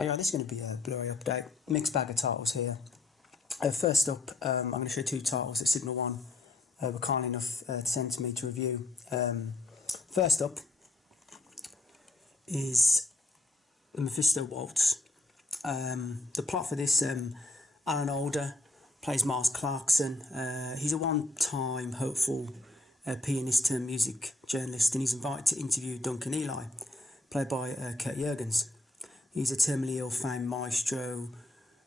Oh yeah, this is going to be a Blu-ray update. Mixed bag of titles here. First up, I'm going to show 2 titles that Signal One were kind enough to send to me to review. First up is the Mephisto Waltz. The plot for this, Alan Alda plays Miles Clarkson. He's a one-time hopeful pianist turned music journalist, and he's invited to interview Duncan Eli, played by Kurt Jurgens. He's a terminally ill famed maestro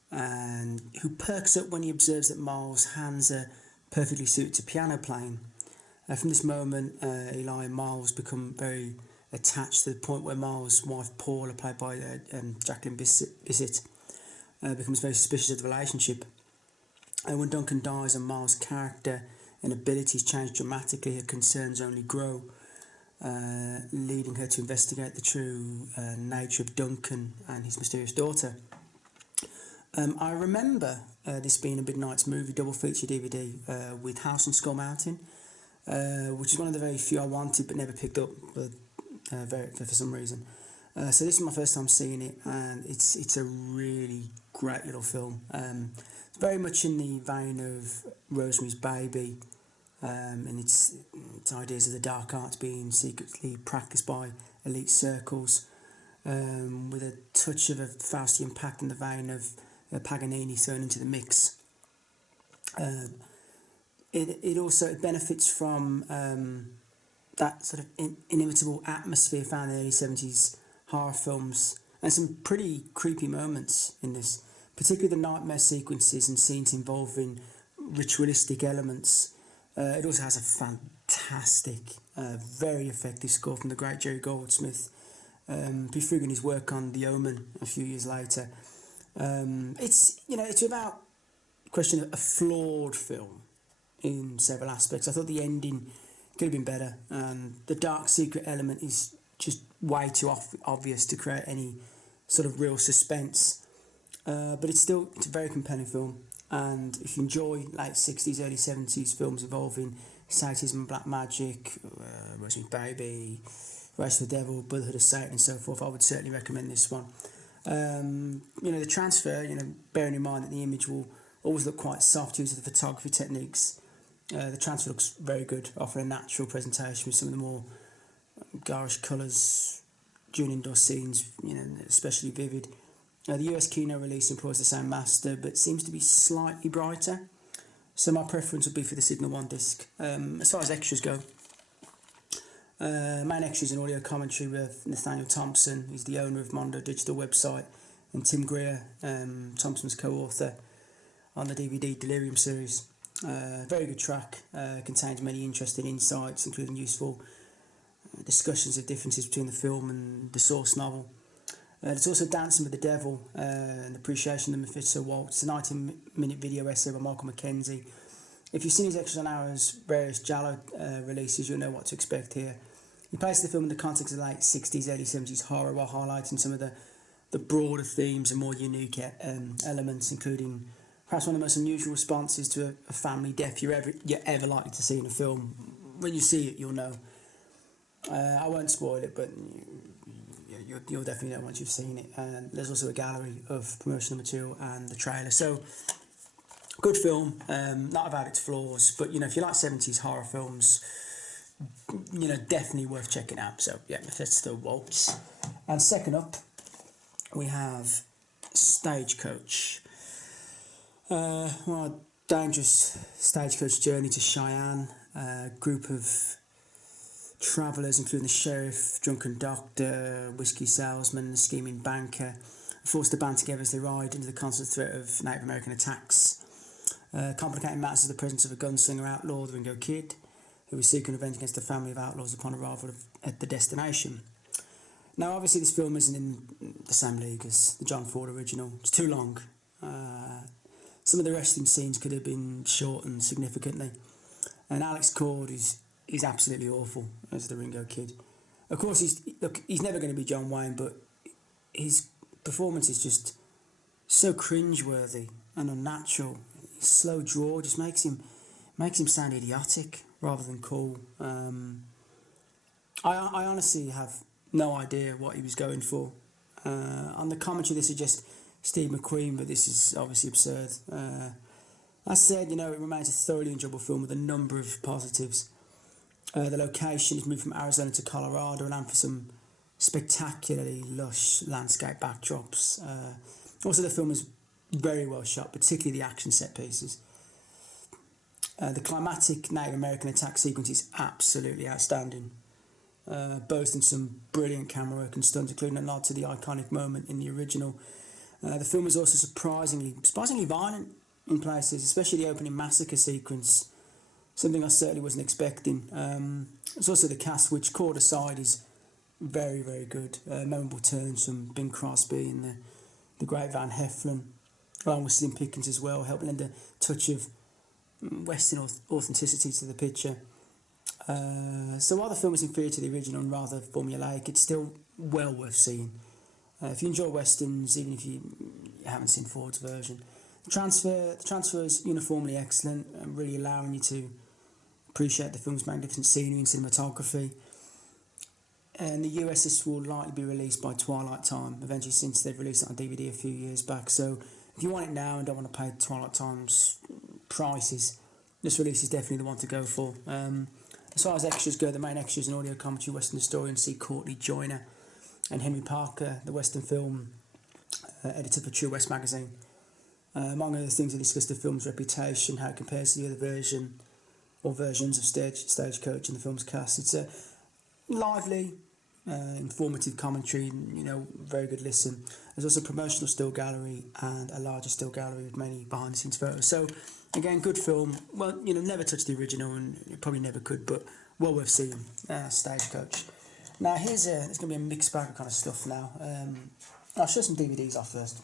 and who perks up when he observes that Miles' hands are perfectly suited to piano playing. From this moment, Eli and Miles become very attached, to the point where Miles' wife Paula, played by Jacqueline Bisset, becomes very suspicious of the relationship. And when Duncan dies and Miles' character and abilities change dramatically, her concerns only grow, leading her to investigate the true nature of Duncan and his mysterious daughter. I remember this being a Midnight's movie double feature DVD with House on Skull Mountain, which is one of the very few I wanted but never picked up for some reason. So this is my first time seeing it, and it's a really great little film. It's very much in the vein of Rosemary's Baby, and its ideas of the dark arts being secretly practiced by elite circles, with a touch of a Faustian pact in the vein of Paganini thrown into the mix. It also benefits from that sort of inimitable atmosphere found in the early 70s horror films, and some pretty creepy moments in this, particularly the nightmare sequences and scenes involving ritualistic elements. It also has a fantastic, very effective score from the great Jerry Goldsmith, prefiguring his work on The Omen a few years later. It's without question a flawed film in several aspects. I thought the ending could have been better, and the dark secret element is just way too obvious to create any sort of real suspense. But it's a very compelling film, and if you enjoy late 60s, early 70s films involving Satanism and black magic, Rosemary's Baby, Race of the Devil, Brotherhood of Satan and so forth, I would certainly recommend this one. The transfer, bearing in mind that the image will always look quite soft due to the photography techniques, the transfer looks very good, offering a natural presentation with some of the more garish colours during indoor scenes, especially vivid. The US Kino release employs the same master, but seems to be slightly brighter, so my preference would be for the Signal One disc. As far as extras go, main extras and audio commentary with Nathaniel Thompson. He's the owner of Mondo Digital website, and Tim Greer, Thompson's co-author on the DVD Delirium series. Very good track, contains many interesting insights, including useful discussions of differences between the film and the source novel. There's also Dancing with the Devil, and Appreciation of the Mephisto Waltz, a 19-minute video essay by Michael McKenzie. If you've seen his extras on our various Jallo releases, you'll know what to expect here. He places the film in the context of the late 60s, early 70s horror, while highlighting some of the broader themes and more unique elements, including perhaps one of the most unusual responses to a family death you're ever likely to see in a film. When you see it, you'll know. I won't spoil it, but you'll definitely know once you've seen it. And there's also a gallery of promotional material and the trailer. So, good film, not without its flaws, but if you like 70s horror films, definitely worth checking out. So yeah, Mephisto Waltz. And second up, we have Stagecoach. A dangerous stagecoach journey to Cheyenne. A group of travellers, including the sheriff, drunken doctor, whiskey salesman, and the scheming banker, are forced to band together as they ride into the constant threat of Native American attacks. Complicating matters is the presence of a gunslinger outlaw, the Ringo Kid, who is seeking revenge against a family of outlaws upon arrival at the destination. Now, obviously, this film isn't in the same league as the John Ford original. It's too long. Some of the resting scenes could have been shortened significantly. And Alex Cord is absolutely awful as the Ringo Kid. Of course, he's never going to be John Wayne, but his performance is just so cringeworthy and unnatural. His slow draw just makes him sound idiotic rather than cool. I honestly have no idea what he was going for. On the commentary, they suggest Steve McQueen, but this is obviously absurd. That said, you know, it remains a thoroughly enjoyable film with a number of positives. The location is moved from Arizona to Colorado, and for some spectacularly lush landscape backdrops. Also, the film is very well shot, particularly the action set pieces. The climatic Native American attack sequence is absolutely outstanding, boasting some brilliant camera work and stunts, including a nod to the iconic moment in the original. The film is also surprisingly violent in places, especially the opening massacre sequence, something I certainly wasn't expecting. There's also the cast, which caught aside is very, very good. Memorable turns from Bing Crosby and the great Van Heflin, along with Slim Pickens as well, help lend a touch of Western authenticity to the picture. So while the film is inferior to the original and rather formulaic, it's still well worth seeing. If you enjoy Westerns, even if you haven't seen Ford's version. The transfer is uniformly excellent and really allowing you to appreciate the film's magnificent scenery and cinematography. And the US, this will likely be released by Twilight Time, eventually, since they've released it on DVD a few years back. So if you want it now and don't want to pay Twilight Time's prices, this release is definitely the one to go for. As far as extras go, the main extras and audio commentary Western historian C. Courtney Joyner and Henry Parker, the Western film editor for True West magazine. Among other things, they discuss the film's reputation, how it compares to the other version or versions of Stagecoach and the film's cast. It's a lively, informative commentary, you know, very good listen. There's also a promotional still gallery and a larger still gallery with many behind the scenes photos. So again, good film. Well, you know, never touched the original and you probably never could, but well worth seeing. Stagecoach. Now here's there's going to be a mixed bag of kind of stuff now. I'll show some DVDs off first.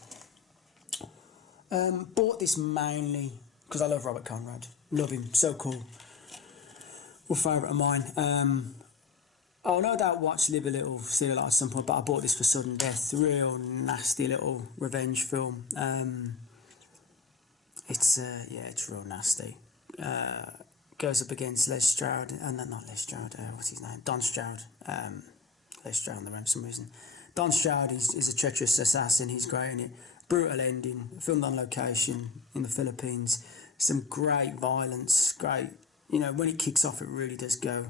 Bought this mainly because I love Robert Conrad. Love him, so cool. Well, favourite of mine. I'll no doubt watch Live a Little, See a Lot at some point, but I bought this for sudden death. Real nasty little revenge film. It's real nasty. Goes up against Les Stroud, not Les Stroud, what's his name? Don Stroud. Les Stroud on the run for some reason. Don Stroud is a treacherous assassin, he's great in it. Brutal ending, filmed on location in the Philippines. Some great violence, great, you know, when it kicks off it really does go.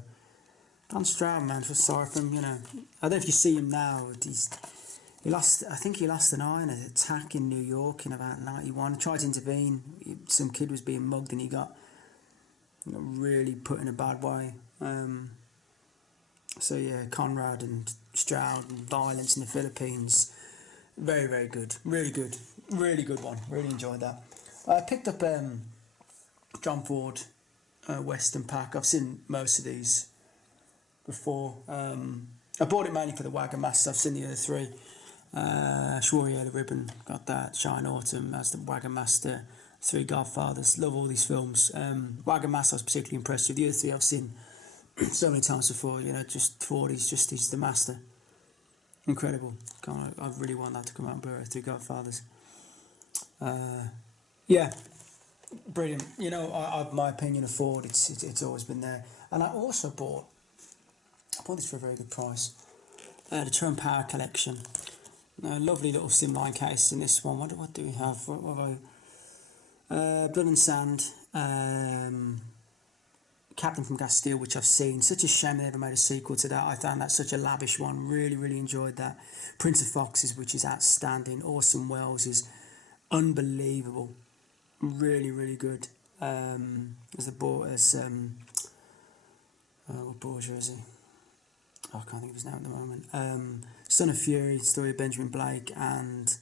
Don Stroud, man, feel sorry for him, you know. I don't know if you see him now, he lost an eye in an attack in New York in about 91. He tried to intervene, some kid was being mugged and he got really put in a bad way. So yeah, Conrad and Stroud and violence in the Philippines, very, very good, really good one, really enjoyed that. I picked up John Ford Western pack. I've seen most of these before. I bought it mainly for the Wagon Master. I've seen the other three. Schwarrier the Ribbon, got that. Shine Autumn, that's the Wagon Master. Three Godfathers, love all these films. Wagon Master I was particularly impressed with. The other three I've seen so many times before, you know, just Ford, he's the master. Incredible. I really want that to come out on Blu-ray, Three Godfathers. Yeah, brilliant. You know, my opinion of Ford, it's always been there. And I also bought this for a very good price. The Tyrone Power Collection. Lovely little slimline case in this one. What do we have? What have I? Blood and Sand. Captain from Castile, which I've seen. Such a shame they never made a sequel to that. I found that such a lavish one. Really, really enjoyed that. Prince of Foxes, which is outstanding. Orson Welles is unbelievable. Really, really good. What Borgia is he? I can't think of his name at the moment. Son of Fury, story of Benjamin Blake, and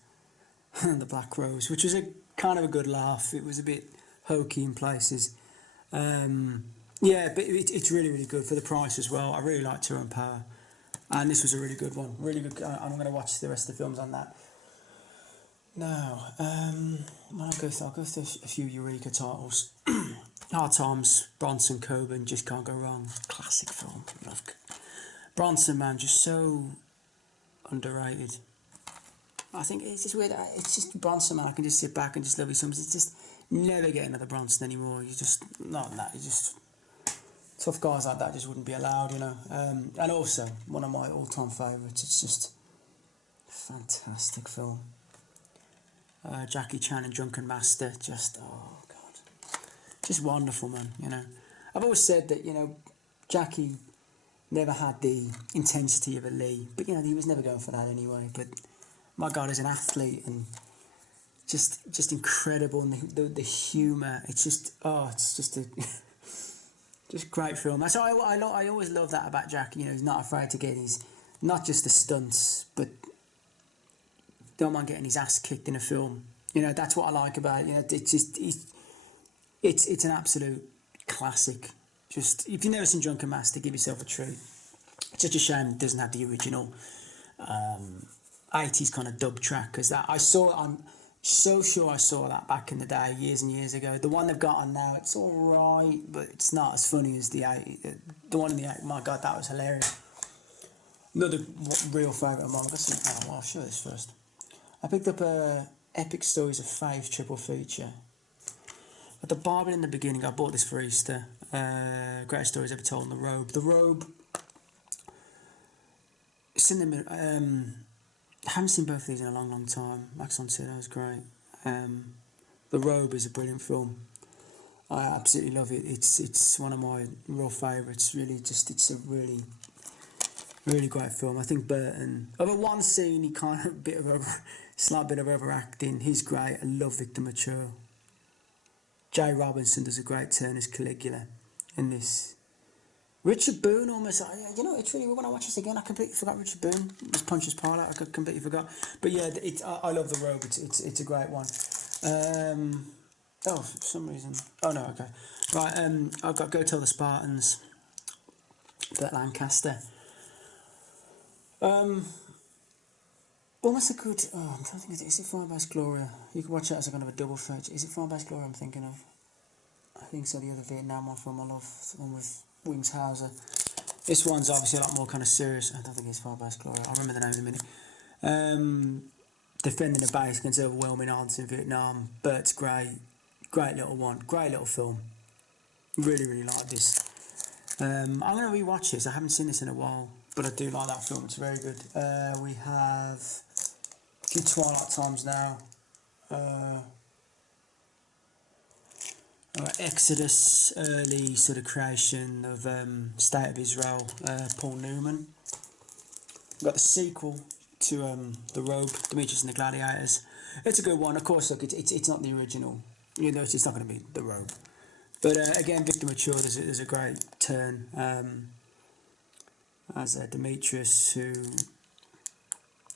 The Black Rose, which was a kind of a good laugh. It was a bit hokey in places. Yeah, but it's really, really good for the price as well. I really like Tyrone Power, and this was a really good one. Really good. I'm going to watch the rest of the films on that. Now, I'll go through a few Eureka titles. Hard Times, Bronson, Coburn, just can't go wrong. Classic film. Love Bronson, man, just so underrated. I think it's just weird. It's just Bronson, man. I can just sit back and just love his films. It's just never get another Bronson anymore. You just not that. You just tough guys like that just wouldn't be allowed, you know. And also one of my all-time favourites. It's just fantastic film. Jackie Chan and Drunken Master, just, oh God, just wonderful, man, you know. I've always said that, you know, Jackie never had the intensity of a Lee, but, you know, he was never going for that anyway. But, my God, as an athlete, and just incredible, and the humour, it's just, oh, it's just a, just great film. So I always love that about Jackie, you know, he's not afraid to get his, not just the stunts, but don't mind getting his ass kicked in a film. You know, that's what I like about it. You know, it's just, it's an absolute classic. Just, if you've never seen Drunken Master, give yourself a treat. It's such a shame it doesn't have the original 80s kind of dub track, because that, I'm so sure I saw that back in the day, years and years ago. The one they've got on now, it's alright, but it's not as funny as the one in the 80s. My God, that was hilarious. Another real favourite of mine. I'll show this first. I picked up Epic Stories of Faith triple feature. At the Bible in the beginning, I bought this for Easter. Greatest stories ever told in the Robe. The Robe. It's in the middle. I haven't seen both of these in a long, long time. Max on That was great. The Robe is a brilliant film. I absolutely love it. It's one of my real favourites. Really, just it's a really great film. I think Burton. Over one scene, he kind of slight bit of overacting. He's great. I love Victor Mature. Jay Robinson does a great turn as Caligula in this. Richard Boone almost, you know, it's really, when I watch this again, I completely forgot Richard Boone. Just Punches Pilot, I completely forgot. But yeah, I love The Robe, it's a great one. Oh, for some reason, oh no, okay. Right, I've got Go Tell the Spartans, Burt Lancaster. Almost a good, I'm trying to think, is it Firebase Gloria? You can watch that as a kind of a double feature. Is it Firebase Gloria I'm thinking of? I think so, the other Vietnam one film I love, the one with Wings Hauser. This one's obviously a lot more kind of serious. I don't think it's Firebase Gloria. I'll remember the name in a minute. Defending a base against overwhelming odds in Vietnam. Bert's great. Great little one. Great little film. Really, really like this. I'm going to rewatch this. I haven't seen this in a while, but I do like that film. It's very good. We have a few Twilight Times now. Exodus, early sort of creation of State of Israel, Paul Newman. We've got the sequel to The Robe, Demetrius and the Gladiators. It's a good one. Of course, look, it's not the original. You know, it's not going to be The Robe. But again, Victor Mature, there's a great turn as Demetrius, who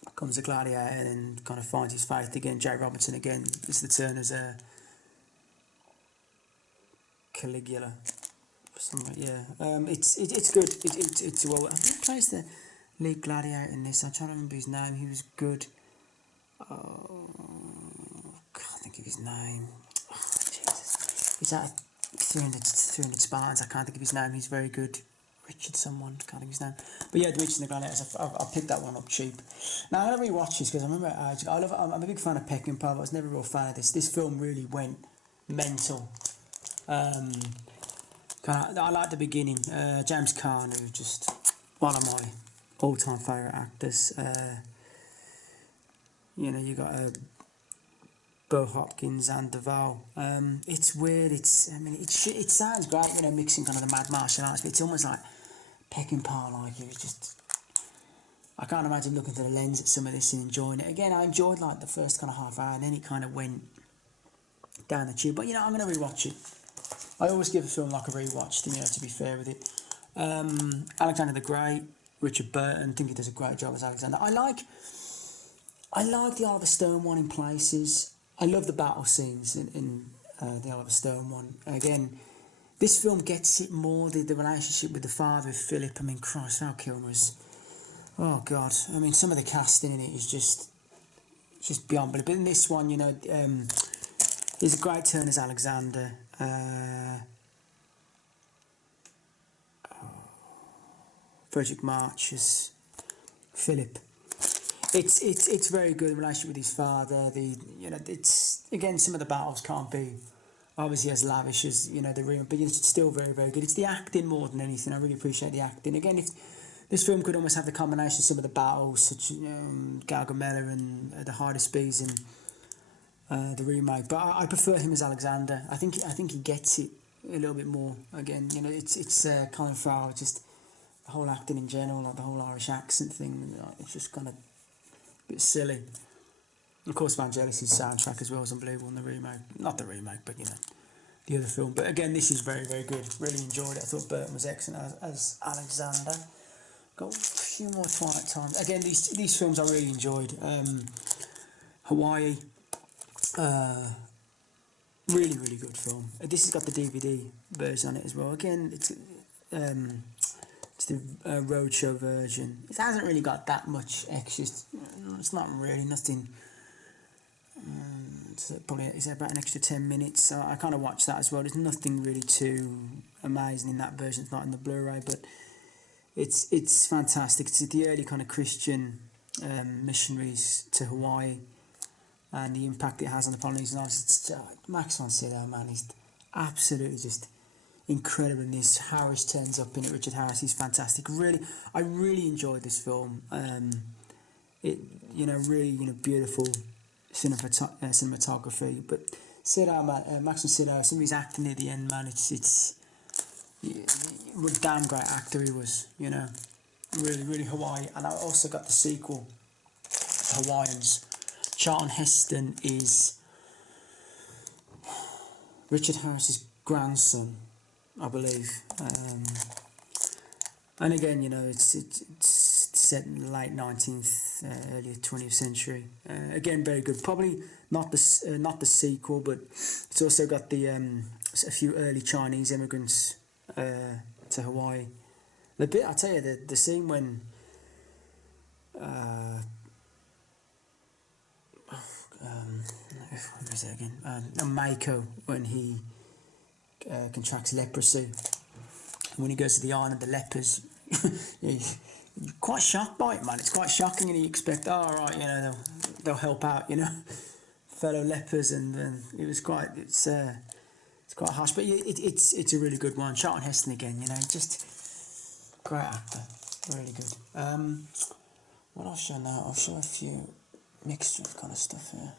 becomes a gladiator and kind of finds his faith again. Jay Robinson again is the turn as a Caligula. Yeah, it's good. It's well. Who plays the lead gladiator in this? I'm trying to remember his name. He was good. Oh, I can't think of his name. Oh, Jesus. He's at 300 Spartans. I can't think of his name. He's very good. Richard someone. Can't think of his name. But yeah, Demetrius and the Gladiators. I picked that one up cheap. Now I'm gonna rewatch this because I remember I'm a big fan of Peckinpah, but I was never a real fan of this. This film really went mental. I like the beginning. James Caan, who's just one of my all-time favourite actors. You know, you got Bo Hopkins and Duvall. It's weird. It sounds great. You know, mixing kind of the mad martial arts, but it's almost like Peckinpah. Like it was just. I can't imagine looking through the lens at some of this and enjoying it. Again, I enjoyed like the first kind of half hour, and then it kind of went down the tube. But you know, I'm going to rewatch it. I always give a film like a rewatch, you know, to be fair with it. Alexander the Great, Richard Burton, I think he does a great job as Alexander. I like the Oliver Stone one in places. I love the battle scenes in the Oliver Stone one. Again, this film gets it more, the relationship with the father of Philip. I mean, Christ, Val Kilmer's, oh God. I mean, some of the casting in it is just beyond belief. But in this one, you know, he's a great turn as Alexander. Frederick March as Philip. It's very good relationship with his father. It's again, some of the battles can't be obviously as lavish as, you know, the real, but it's still very, very good. It's the acting more than anything. I really appreciate the acting. Again, if This film could almost have the combination of some of the battles, such as Gargamella and the Hydaspes and the remake. But I prefer him as Alexander. I think he gets it a little bit more. Again, you know, it's Colin Farrell, just the whole acting in general, like the whole Irish accent thing. It's just kind of a bit silly. Of course, Vangelis' soundtrack as well is unbelievable in the remake. Not the remake, but you know, the other film. But again, this is very, very good. Really enjoyed it. I thought Burton was excellent as Alexander. Got a few more Twilight Times. Again, these films I really enjoyed. Hawaii, really, really good film. This has got the DVD version on it as well. Again, it's the roadshow version. It hasn't really got that much extra. It's not really nothing. It's probably it's about an extra 10 minutes. So I kind of watched that as well. There's nothing really too amazing in that version. It's not in the Blu-ray, but it's fantastic. It's the early kind of Christian missionaries to Hawaii and the impact it has on the Polynesian Islands. It's Max von Sydow, man, he's absolutely just incredible in this. Harris turns up in it. Richard Harris, he's fantastic. I really enjoyed this film. Really beautiful cinematography. But Sydow, man, Max von Sydow, some of his acting at the end, man, it's what a damn great actor he was, you know. Really, really Hawaii. And I also got the sequel, Hawaiians. Charlton Heston is Richard Harris's grandson, I believe. And again, you know, it's set in the late 19th, early 20th century. Again, very good. Probably not the sequel, but it's also got the a few early Chinese immigrants to Hawaii. The bit I tell you, the scene when what was it again? Mako, when he contracts leprosy. When he goes to the island of the lepers, you're quite shocked by it, man. It's quite shocking, and you expect, all right, you know, they'll help out, you know, fellow lepers, and it was quite, it's quite harsh, but it's a really good one. Charlton Heston again, you know, just great actor, really good. What I'll show now, I'll show a few mixture of kind of stuff here.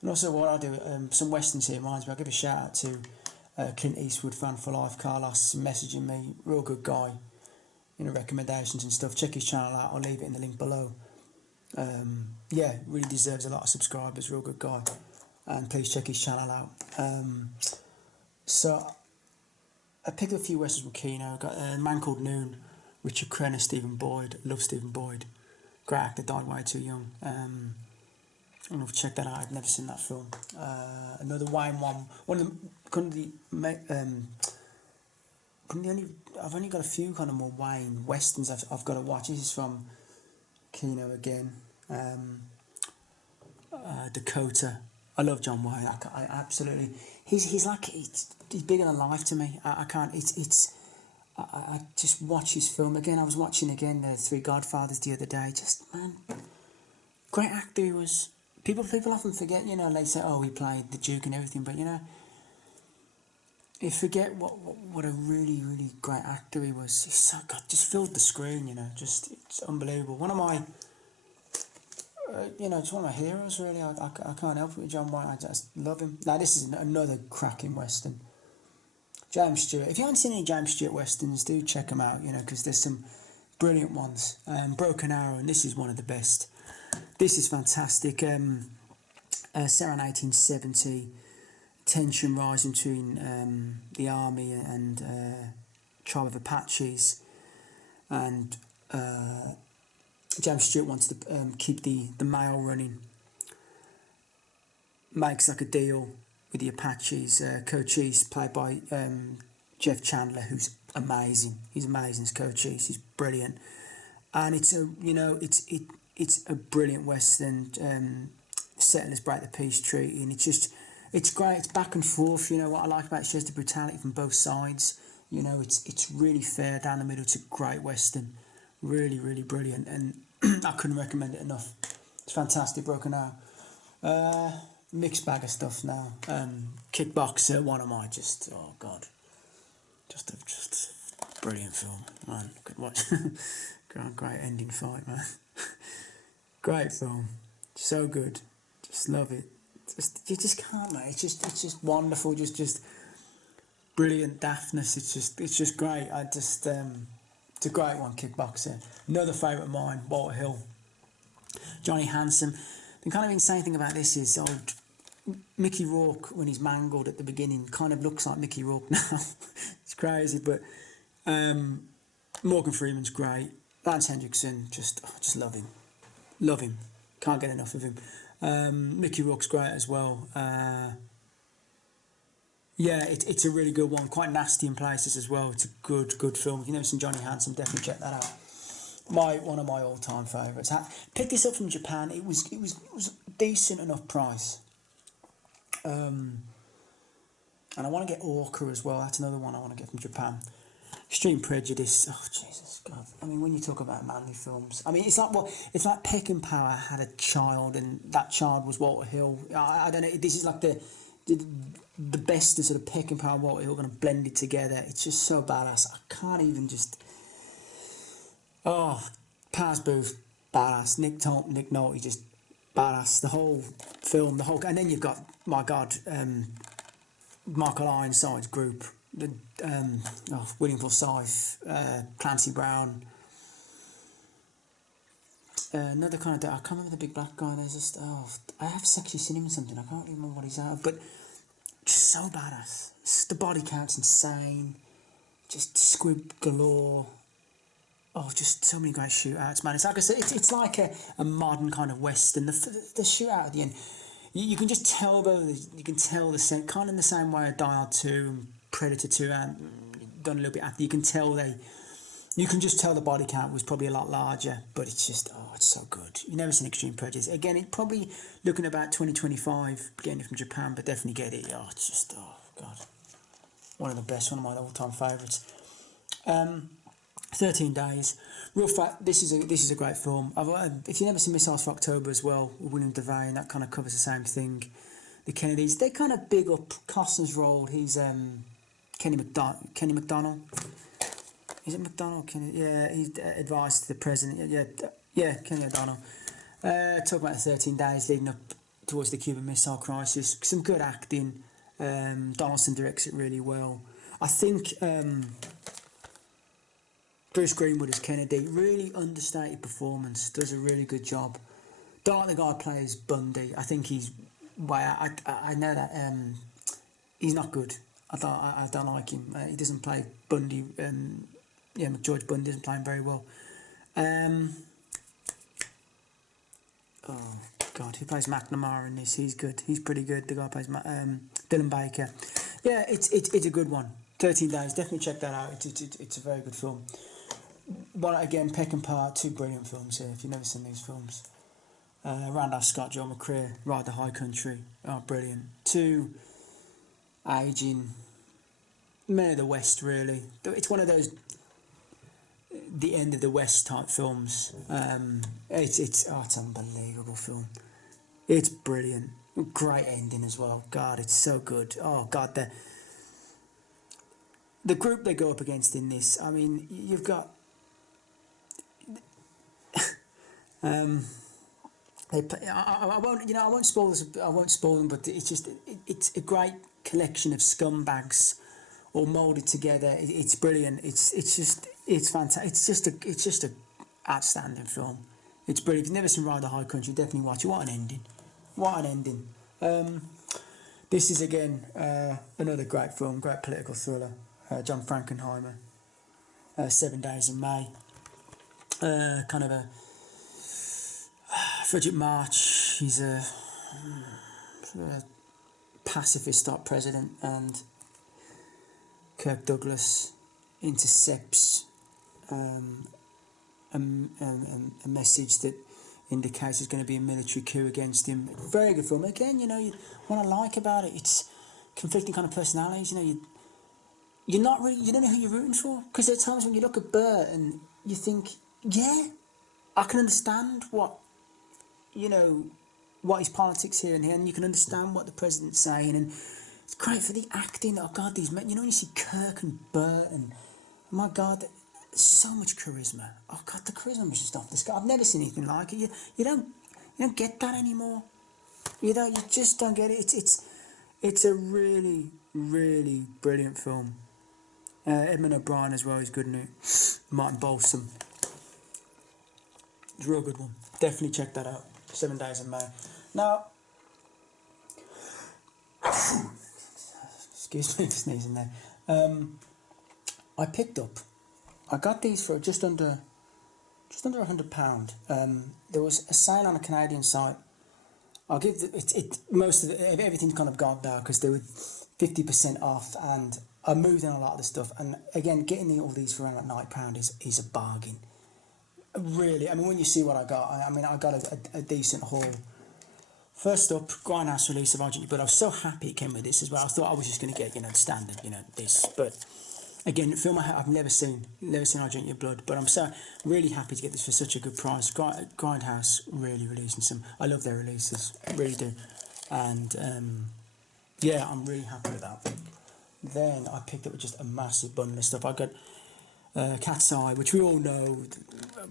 And also what I'll do, some westerns here reminds me, I'll give a shout out to Clint Eastwood, fan for life, Carlos, messaging me, real good guy, you know, recommendations and stuff. Check his channel out, I'll leave it in the link below. Yeah, really deserves a lot of subscribers, real good guy, and please check his channel out. So I picked a few westerns from Kino. Got a Man Called Noon, Richard Crenna, Stephen Boyd. Love Stephen Boyd, great actor, died way too young. I don't know if you check that out. I've never seen that film. Another Wayne one of the I've only got a few kind of more Wayne westerns I've got to watch. This is from Kino again. Dakota. I love John Wayne. I absolutely. He's like he's bigger than life to me. I can't. I just watch his film again. I was watching again the Three Godfathers the other day. Just, man, great actor he was. People often forget, you know, they say, oh, he played the Duke and everything, but, you know, you forget what a really, really great actor he was. He's so good, just filled the screen, you know, just, it's unbelievable. One of my, just one of my heroes, really. I can't help it with John White. I just love him. Now, this is another cracking western. James Stewart. If you haven't seen any James Stewart westerns, do check them out, you know, because there's some brilliant ones. Broken Arrow, and this is one of the best. This is fantastic. Set around 1870, tension rising between the army and tribe of Apaches, and James Stewart wants to keep the mail running. Makes like a deal with the Apaches. Cochise, played by Jeff Chandler, who's amazing. He's amazing as Cochise. He's brilliant, and it's a brilliant western. Settlers break the peace treaty, and it's great. It's back and forth. You know what I like about it, shows the brutality from both sides. You know, it's really fair down the middle. It's a great western, really, really brilliant, and I couldn't recommend it enough. It's fantastic. Broken Arrow. Mixed bag of stuff now. Kickboxer, one of my just brilliant film, man. Good watch. Great ending fight, man. Great film, so good. Just love it. You just can't, mate. It's just wonderful. Just brilliant daftness. It's just great. It's a great one. Kickboxer. Another favourite of mine. Waterhill. Johnny Handsome. The kind of insane thing about this is old Mickey Rourke, when he's mangled at the beginning, kind of looks like Mickey Rourke now. It's crazy, but Morgan Freeman's great. Lance Hendrickson, just love him. Love him. Can't get enough of him. Mickey Rourke's great as well. Yeah, it's a really good one. Quite nasty in places as well. It's a good film. If you've never seen Johnny Handsome, definitely check that out. One of my all-time favourites. Picked this up from Japan. It was decent enough price. And I want to get Orca as well. That's another one I want to get from Japan. Extreme Prejudice. Oh Jesus God! I mean, when you talk about manly films, I mean, it's like Peck and Power had a child, and that child was Waterhill. I don't know. This is like the best of sort of Peck and Power and Waterhill going to blend it together. It's just so badass. I can't even just. Oh, Powers Booth, badass. Nick Nolte, just badass. The whole film, and then you've got, my God, Michael Ironside's group. William Forsythe, Clancy Brown. Another kind of, I can't remember the big black guy. There's just, I have sexually seen him in something. I can't remember what he's out of, but just so badass. The body count's insane. Just squib galore. Oh, just so many great shootouts, man. It's like I said, it's like a modern kind of western. The shootout at the end, you can just tell you can tell the same, kind of in the same way Die Hard 2 and Predator 2 and done a little bit after. You can just tell the body count was probably a lot larger, but it's just, it's so good. You've never seen Extreme Prejudice. Again, it probably looking about 2025, getting it from Japan, but definitely get it. It's just, God. One of the best, one of my all-time favourites. 13 Days. Real fact, this is a great film. If you've never seen Missiles for October as well, with William Devane, that kind of covers the same thing. The Kennedys, they kind of big up Costner's role. He's Kenny McDonald. Is it McDonald? Yeah, he's advised to the president. Yeah, Kenny McDonald. Talk about the 13 days leading up towards the Cuban Missile Crisis. Some good acting. Donaldson directs it really well. I think Bruce Greenwood as Kennedy, really understated performance, does a really good job. Don't like the guy who plays Bundy. I think he's I know that he's not good. I don't like him. He doesn't play Bundy. George Bundy doesn't play him very well. Oh God, who plays McNamara in this? He's good. He's pretty good. The guy who plays Dylan Baker. Yeah, it's a good one. 13 Days. Definitely check that out. It's a very good film. One again, Peck and Power, two brilliant films here. If you've never seen these films, Randolph Scott, John McCrea, Ride the High Country. Oh, brilliant. Two aging Men of the West. Really, it's one of those the end of the West type films. It's unbelievable film. It's brilliant. Great ending as well. God, it's so good. Oh God, the group they go up against in this. I mean, you've got. I won't spoil this. I won't spoil them, but it's a great collection of scumbags, all moulded together. It's brilliant. It's fantastic. It's just a outstanding film. It's brilliant. If you've never seen Ride the High Country, definitely watch it. What an ending! What an ending! This is again another great film, great political thriller. John Frankenheimer. 7 Days in May. Kind of a Frederick March. He's a pacifist type president, and Kirk Douglas intercepts a message that indicates there's going to be a military coup against him. Very good film. Again, what I like about it, it's conflicting kind of personalities. You don't know who you're rooting for, because there are times when you look at Bert and you think, yeah, I can understand what his politics here and here, and you can understand what the president's saying, and it's great for the acting. Oh God, these men, you see Kirk and Bert, and My God, so much charisma. Oh God, the charisma was just off the scale. I've never seen anything like it. You don't get that anymore. You just don't get it. It's a really, really brilliant film. Edmund O'Brien as well is good in it. Martin Balsam. It's a real good one. Definitely check that out. 7 Days of May. Now, excuse me for sneezing there. I got these for just under £100. There was a sale on a Canadian site. I'll give most of everything's kind of gone now because they were 50% off, and I moved in a lot of the stuff. And again, getting all these for around like £9 is a bargain. Really, I mean, when you see what I got, I got a decent haul. First up, Grindhouse release of Argent, but I was so happy it came with this as well. I thought I was just going to get, the standard, this. But again, a film I've never seen Argent Your Blood, but I'm so really happy to get this for such a good price. Grindhouse really releasing some. I love their releases, really do. And yeah, I'm really happy with that. Then I picked up just a massive bundle of stuff. I got Cat's Eye, which we all know,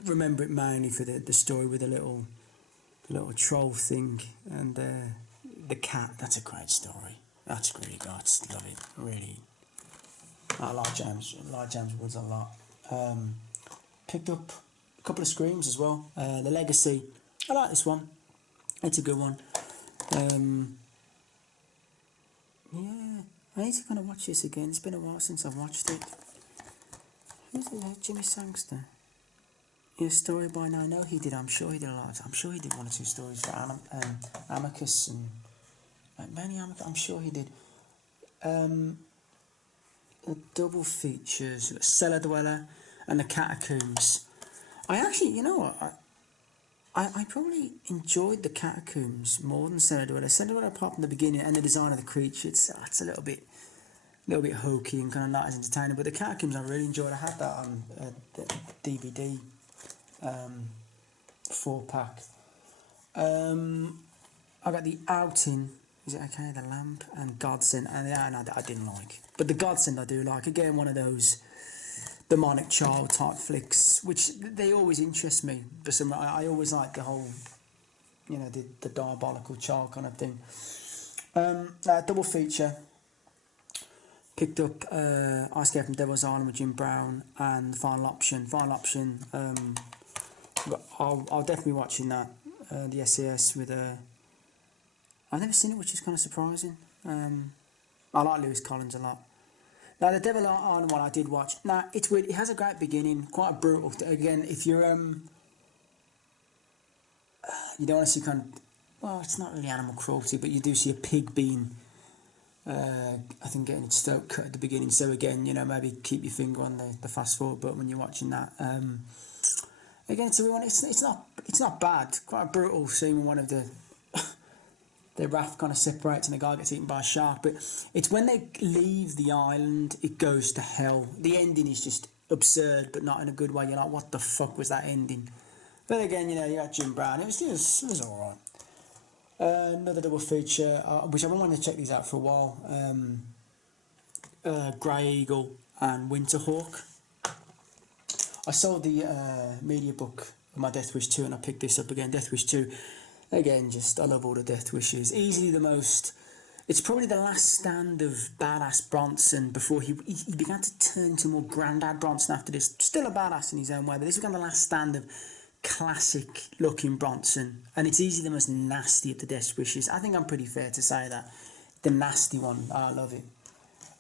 remember it mainly for the story with the little troll thing and the cat. That's a great story. That's really good. I just love it. Really, I like James Woods a lot. Picked up a couple of Screams as well. The Legacy. I like this one. It's a good one. Yeah, I need to kind of watch this again. It's been a while since I've watched it. Who's that? Jimmy Sangster. Yeah, story by now. I know he did. I'm sure he did a lot. I'm sure he did 1 or 2 stories for Amicus and many Amicus. I'm sure he did. The double features, Cellar Dweller and the Catacombs. I actually, you know what? I probably enjoyed the Catacombs more than Cellar Dweller. Cellar Dweller, apart from the beginning and the design of the creature, it's a little bit hokey and kind of not as entertaining. But the Catacombs I really enjoyed. I had that on the DVD 4-pack. I got the Outing. Is it okay? The Lamp and Godsend. And the Outing I didn't like, but the Godsend I do like. Again, one of those demonic child type flicks, which they always interest me. For some, I always like the whole, the diabolical child kind of thing. Double feature. Picked up I Escape from Devil's Island with Jim Brown and Final Option. I'll definitely be watching that. The SAS with I've never seen it, which is kind of surprising. I like Lewis Collins a lot. Now the Devil Island one I did watch. Now it's weird. It has a great beginning, quite brutal. Again, if you're you don't want to see kind of, well, it's not really animal cruelty, but you do see a pig being, I think, getting its throat cut at the beginning. So again, maybe keep your finger on the fast forward button when you're watching that. Again, it's a real one. It's not bad. Quite a brutal scene when one of the raft kind of separates and the guy gets eaten by a shark. But it's when they leave the island, it goes to hell. The ending is just absurd, but not in a good way. You're like, what the fuck was that ending? But again, you got Jim Brown. It was all right. Another double feature, which I've been wanting to check these out for a while. Grey Eagle and Winterhawk. I sold the media book of my Death Wish 2 and I picked this up again. Death Wish 2. Again, I love all the Death Wishes. Easily the most. It's probably the last stand of badass Bronson before he began to turn to more Grandad Bronson after this. Still a badass in his own way, but this was kind of the last stand of classic looking Bronson. And it's easily the most nasty of the Death Wishes. I think I'm pretty fair to say that. The nasty one. I love it.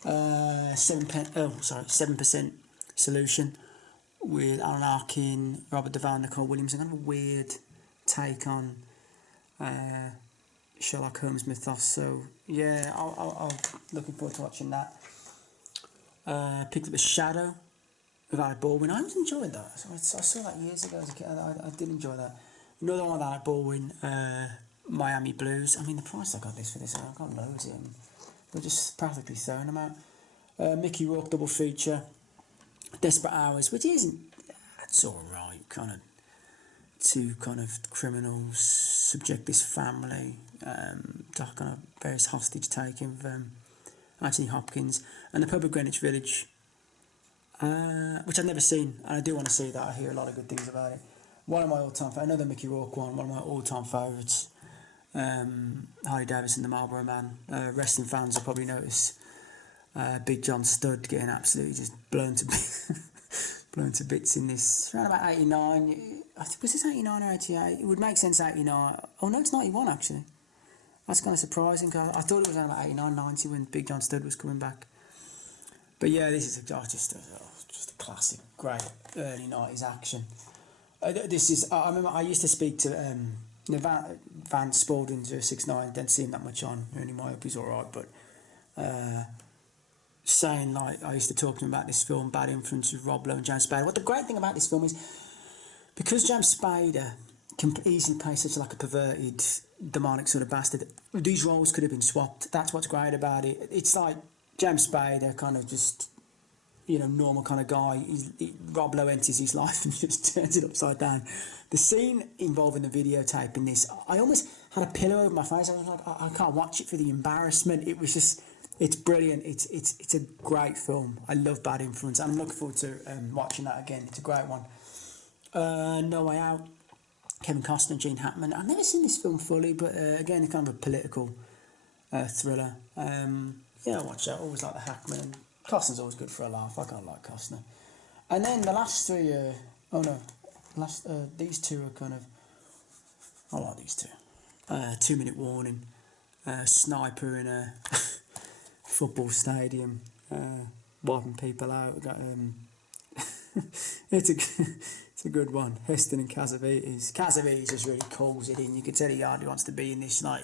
7% Solution with Alan Arkin, Robert Devine, Nicole Williams. Kind of a weird take on Sherlock Holmes mythos. So yeah, I'll looking forward to watching that. Picked up A Shadow with Alec Baldwin. I always enjoyed that. I saw that years ago as a kid. I did enjoy that. Another one with Alec Baldwin, Miami Blues. I mean, the price I got this for this, I got loads of them. They're just practically throwing them out. Mickey Rourke double feature, Desperate Hours, which isn't. That's all right. Kind of. Two kind of criminals subject this family to kind of various hostage taking of Anthony Hopkins, and the pub of Greenwich Village which I've never seen, and I do want to see that. I hear a lot of good things about it. One of my all-time, another Mickey Rourke one of my all-time favourites. Harley Davidson, the Marlboro Man. Wrestling fans will probably notice Big John Studd getting absolutely just blown to blown to bits in this. Around about 89. Was this 89 or 88? It would make sense 89. Oh no, it's 91 actually. That's kind of surprising because I thought it was around about 89, 90 when Big John Studd was coming back. But yeah, this is just a classic, great early 90s action. This is. I remember I used to speak to Van Spalding 069. Didn't see him that much on anymore. I hope he's all right. But saying like I used to talk to him about this film, Bad Influence with Rob Lowe and James Spader. What the great thing about this film is because James Spader can easily play such like a perverted, demonic sort of bastard. These roles could have been swapped. That's what's great about it. It's like James Spader kind of just, normal kind of guy. Rob Lowe enters his life and just turns it upside down. The scene involving the videotape in this, I almost had a pillow over my face. I was like, I can't watch it for the embarrassment. It was just, it's brilliant. It's a great film. I love Bad Influence. I'm looking forward to watching that again. It's a great one. No Way Out. Kevin Costner, Gene Hackman. I've never seen this film fully, but again, it's kind of a political thriller. Yeah, I watch that. I always like the Hackman. Costner's always good for a laugh. I can't like Costner. And then the last three, these two are kind of, I like these two. 2 Minute Warning, Sniper in a football stadium, wiping people out. It's a good one. Heston and Cassavetes. Cassavetes just really calls it in. You can tell he hardly wants to be in this night.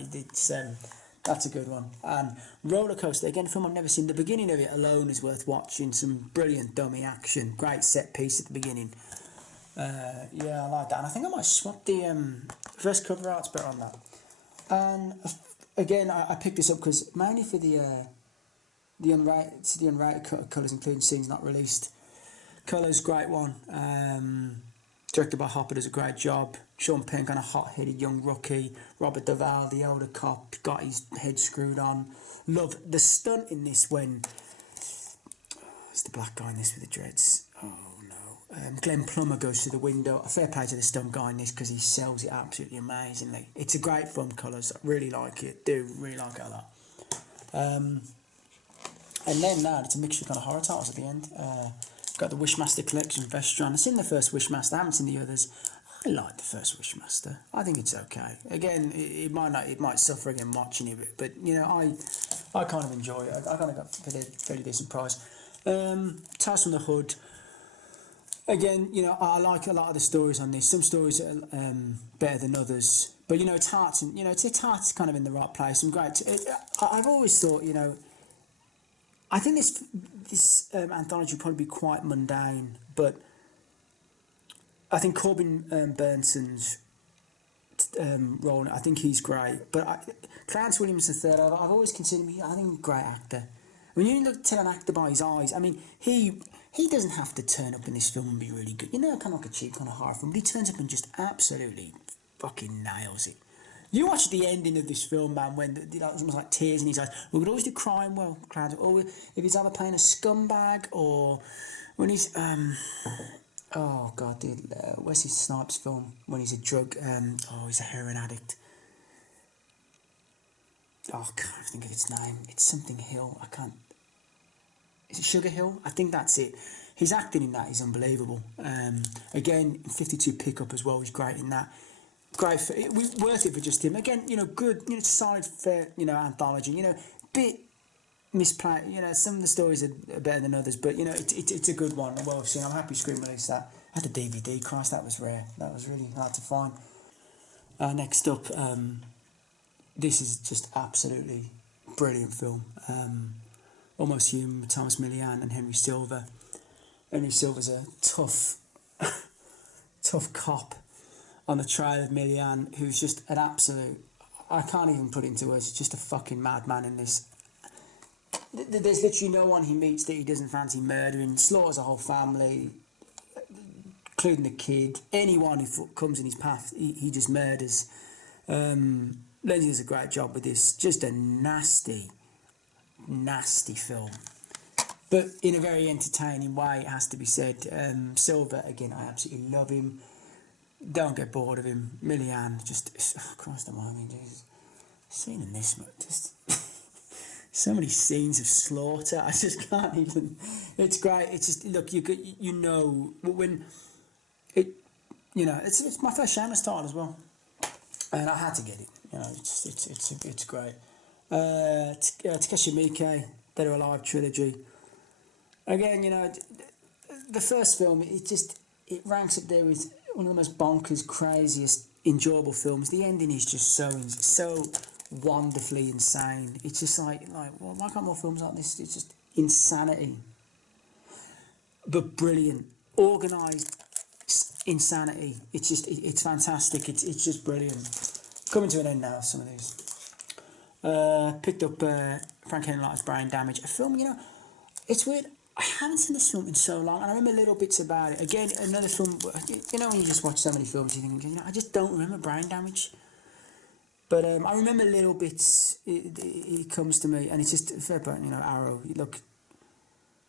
That's a good one. And Roller Coaster, again, a film I've never seen. The beginning of it alone is worth watching. Some brilliant dummy action. Great set piece at the beginning. Yeah, I like that. And I think I might swap the first cover art's better on that. And again, I picked this up because mainly for the unrated colours, including scenes not released. Colours, great one. Directed by Hopper, does a great job. Sean Penn, kind of hot-headed young rookie. Robert Duvall, the older cop, got his head screwed on. Love the stunt in this when it's the black guy in this with the dreads. Oh no, Glenn Plummer goes through the window. A fair play to the stunt guy in this because he sells it absolutely amazingly. It's a great film, colours. I really like it. Do really like it a lot. And then it's a mixture of kind of horror titles at the end. Got the Wishmaster Collection, Vestron. I've seen the first Wishmaster. I haven't seen the others. I like the first Wishmaster. I think it's okay. Again, it might suffer again watching it, but I kind of enjoy it. I kind of got for a fairly decent price. Tales from the Hood. Again, I like a lot of the stories on this. Some stories are better than others, but it's heart and its heart's kind of in the right place. And great. I've always thought, I think this anthology will probably be quite mundane, but I think Corbin Burnson's role, I think he's great. But Clarence Williams III, I've always considered him, I think, a great actor. When you tell an actor by his eyes, I mean, he doesn't have to turn up in this film and be really good. Kind of like a cheap kind of horror film, but he turns up and just absolutely fucking nails it. You watch the ending of this film, man, when there's almost like tears in his eyes. We would always do crime well, Clarence. Or if he's either playing a scumbag or when he's oh god, Wesley Snipes film when he's a he's a heroin addict. Oh, I can't think of its name. It's something Hill. I can't. Is it Sugar Hill? I think that's it. His acting in that is unbelievable. Again, 52 Pickup as well. He's great in that. Great, it was worth it for just him. Again, good, solid, fair, anthology. Bit misplaced. Some of the stories are better than others, but it's a good one. Well seen. I'm happy Screen released that. I had a DVD. Christ, that was rare. That was really hard to find. Next up, this is just absolutely brilliant film. Almost Human with Thomas Millian and Henry Silver. Henry Silver's a tough cop on the trail of Millian, who's just an absolute, I can't even put it into words, just a fucking madman in this. There's literally no one he meets that he doesn't fancy murdering, slaughters a whole family, including the kid. Anyone who comes in his path, he just murders. Lindsay does a great job with this. Just a nasty, nasty film. but in a very entertaining way, it has to be said. Silver, again, I absolutely love him. Don't get bored of him. Millian, just, oh, Christ almighty, Jesus. Seeing in this, just so many scenes of slaughter. I just can't even. It's great. It's just, look, you know when it, it's my first Shamus title as well, and I had to get it. It's great. Takeshi Miike, Dead or Alive trilogy. Again, the first film, it ranks up there with one of the most bonkers, craziest, enjoyable films. The ending is just so wonderfully insane. It's just like, well, why can't more films like this? It's just insanity, but brilliant, organised insanity. It's fantastic. It's just brilliant. Coming to an end now. Some of these. Picked up Frank Henley's Brain Damage, a film. It's weird. I haven't seen this film in so long, and I remember little bits about it. Again, another film. When you just watch so many films, you think, I just don't remember Brain Damage. But I remember little bits. It comes to me, and it's just fair point. Arrow. Look,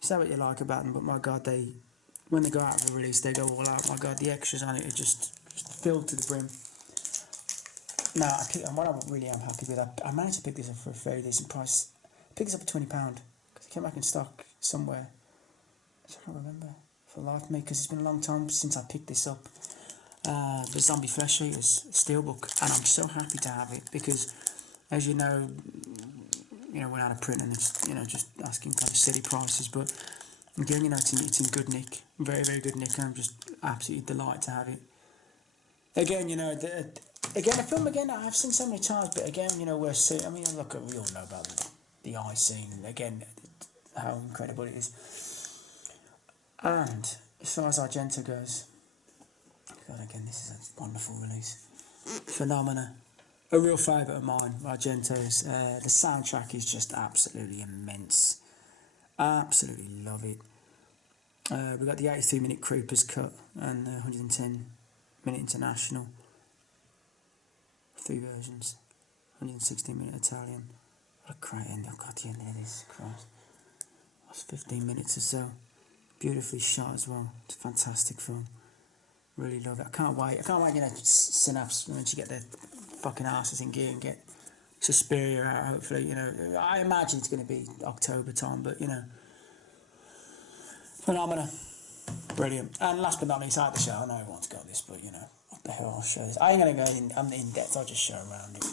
say what you like about them, but my God, when they go out of the release, they go all out. My God, the extras on it are just filled to the brim. No, what I really am happy with, I managed to pick this up for a very decent price. I picked this up for £20 because it came back in stock somewhere. I don't remember for the life of me, because it's been a long time since I picked this up. The Zombie Flesh Eaters Steelbook, and I'm so happy to have it because, as you know, went out of print and it's just asking kind of silly prices. But again, it's in good nick, very very good nick, and I'm just absolutely delighted to have it. Again, a film I've seen so many times, but again, we're seeing. I mean, look, we all know about the eye scene, and again, how incredible it is. And as far as Argento goes, God, again, this is a wonderful release. Phenomena. A real favourite of mine, Argento's. The soundtrack is just absolutely immense. Absolutely love it. We've got the 83-minute Creepers cut and the 110-minute International. 3 versions. 116-minute Italian. What a great end. I've got the end of this. Christ. That's 15 minutes or so. Beautifully shot as well. It's a fantastic film. Really love it. I can't wait. Synapse, once you get their fucking asses in gear and get Suspiria out, hopefully, I imagine it's going to be October time, but, Phenomena. Brilliant. And last but not least, out the show. I know everyone's got this, but, what the hell, I'll show this. I ain't going to go in depth, I'll just show around it.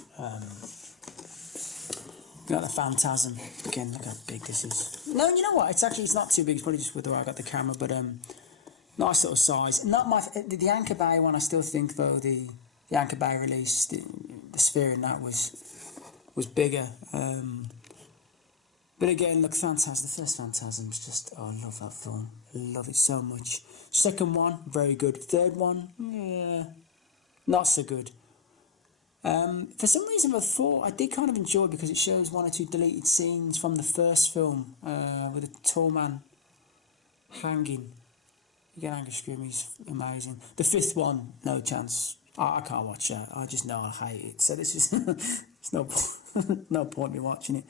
Got the Phantasm. Again, look how big this is. No, you know what? It's not too big. It's probably just with the way I got the camera, but nice little size. Not the Anchor Bay one. I still think though the Anchor Bay release, the sphere in that was bigger. But again, look, Phantasm. The first Phantasm is just, I love that film. I love it so much. Second one, very good. Third one, yeah, not so good. For some reason, I did kind of enjoy it because it shows 1 or 2 deleted scenes from the first film with a tall man hanging. Again, Angus Scream is amazing. The fifth one, no chance. I can't watch that. I just know I hate it. So this is it's no point in me watching it.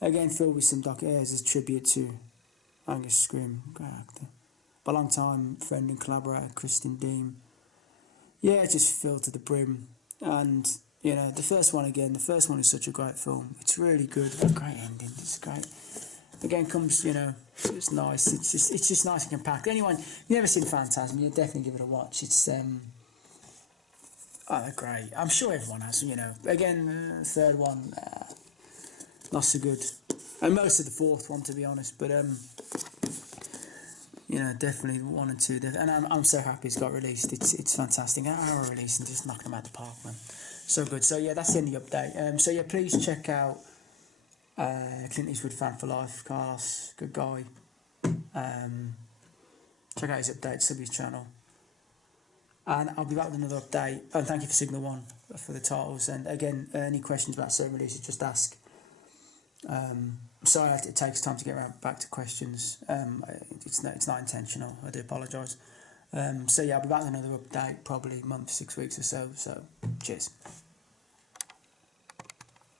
Again, filled with some Doc Ayres as tribute to Angus Scream, great actor. My long time friend and collaborator, Kristen Dean. Yeah, just filled to the brim. And, the first one is such a great film. It's really good. A great ending. It's great. Again, comes, it's nice. It's just nice and compact. Anyone, you've never seen Phantasm, you definitely give it a watch. It's, great. I'm sure everyone has, Again, third one, not so good. And most of the fourth one, to be honest. But, definitely 1 and 2. And I'm so happy it's got released. It's fantastic. An hour release and just knocking them out the park, man. So good. So, yeah, that's the end of the update. Please check out Clint Eastwood Fan for Life. Carlos, good guy. Check out his update, sub his channel. And I'll be back with another update. And thank you for Signal 1 for the titles. And, again, any questions about certain releases, just ask. Sorry it takes time to get back to questions. It's not intentional. I do apologise. I'll be back with another update probably a month, 6 weeks or so. So cheers.